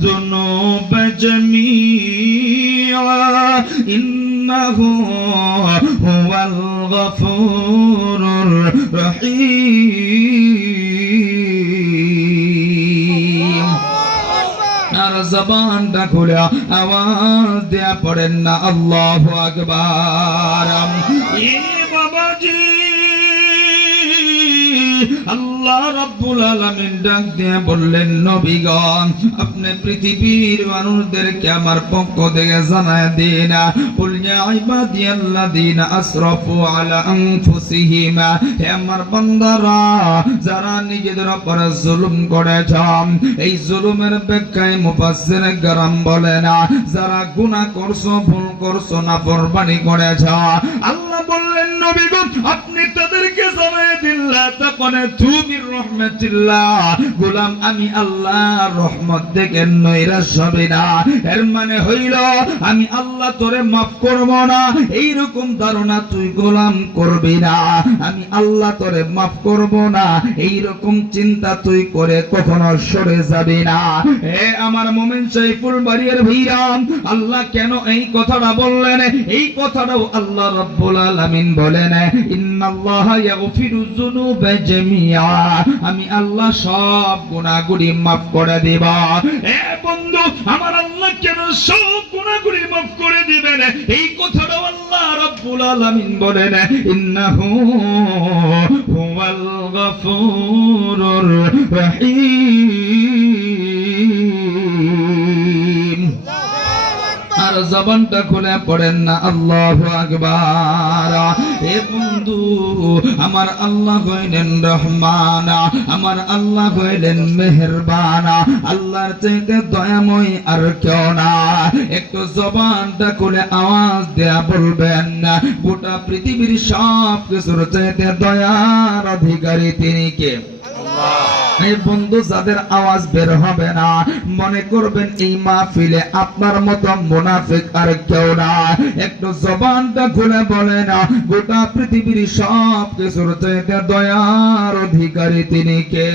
الذنوب جميعا إنه هو الغفور الرحيم আর জবানটা খুলে আওয়াজ দেয়া পড়েন না আল্লাহু আকবার এ বাবাজি আল্লাহ রাব্বুল আলামিন ডাক দিয়ে বললেন নবীগণ আপনি পৃথিবীর মানুষদেরকে আমার পক্ষ থেকে জানায় দিন কুল ইয়া ইবাদিয়াল্লাযীনা আসরাফু আলা আনফুসিহিম হে আমার বান্দারা যারা নিজেদের উপর জুলুম করেছে এই জুলুমের ব্যাখ্যায় মুফাসসির کرام বলেন যারা গুনাহ করছো ভুল করছো নাফরমানি করেছে আল্লাহ বললেন নবীগণ আপনি তাদেরকে জানায় দিন লা তাকুনা তুমির রহমাতিল্লাহ গোলাম আমি আল্লাহর রহমত থেকে নৈরাশ হবে না এর মানে হইল আমি আল্লাহ তোরে maaf করব না এই রকম ধারণা তুই গোলাম করবি না আমি আল্লাহ তোরে maaf করব না এই রকম চিন্তা তুই করে কখনো সরে যাবি না হে আমার মুমিন সাইফুল বাড়ির ভাইরা আল্লাহ কেন এই কথাটা বললেন এই কথাটাও আল্লাহ রাব্বুল আলামিন বলেন ইন্নাল্লাহা ইয়াগফিরু যুনুবা জামিআ আমি আল্লাহ সব গুনাহগুলি maaf করে দেব এ বন্ধু আমার আল্লাহ কেন সব গুনাহগুলি maaf করে দিবেন এই কথাটাও আল্লাহ রাব্বুল আলামিন বলেন ইন্নাহু হুয়াল গফুরুর রহিম আর জবানটা খুলে পড়েন না আল্লাহু আকবার এ বন্ধু আমার আল্লাহ হইলেন রহমান আমার আল্লাহ হইলেন মেহেরবান আল্লাহর চাইতে দয়াময় আর কেউ না একটু জবানটা খুলে আওয়াজ দেয়া বলবেন গোটা পৃথিবীর সব কিছুর চাইতে দয়ার অধিকারী তিনি কে আল্লাহ এই বন্ধু যাদের আওয়াজ বের হবে না মনে করবেন এই মাহফিলে আপনার মতো মুনাফিক আর কেউ না একটু জবানটা খুলে বলে না গোটা পৃথিবীর সব কিছুর চাইতে দয়ার অধিকারী তিনি কে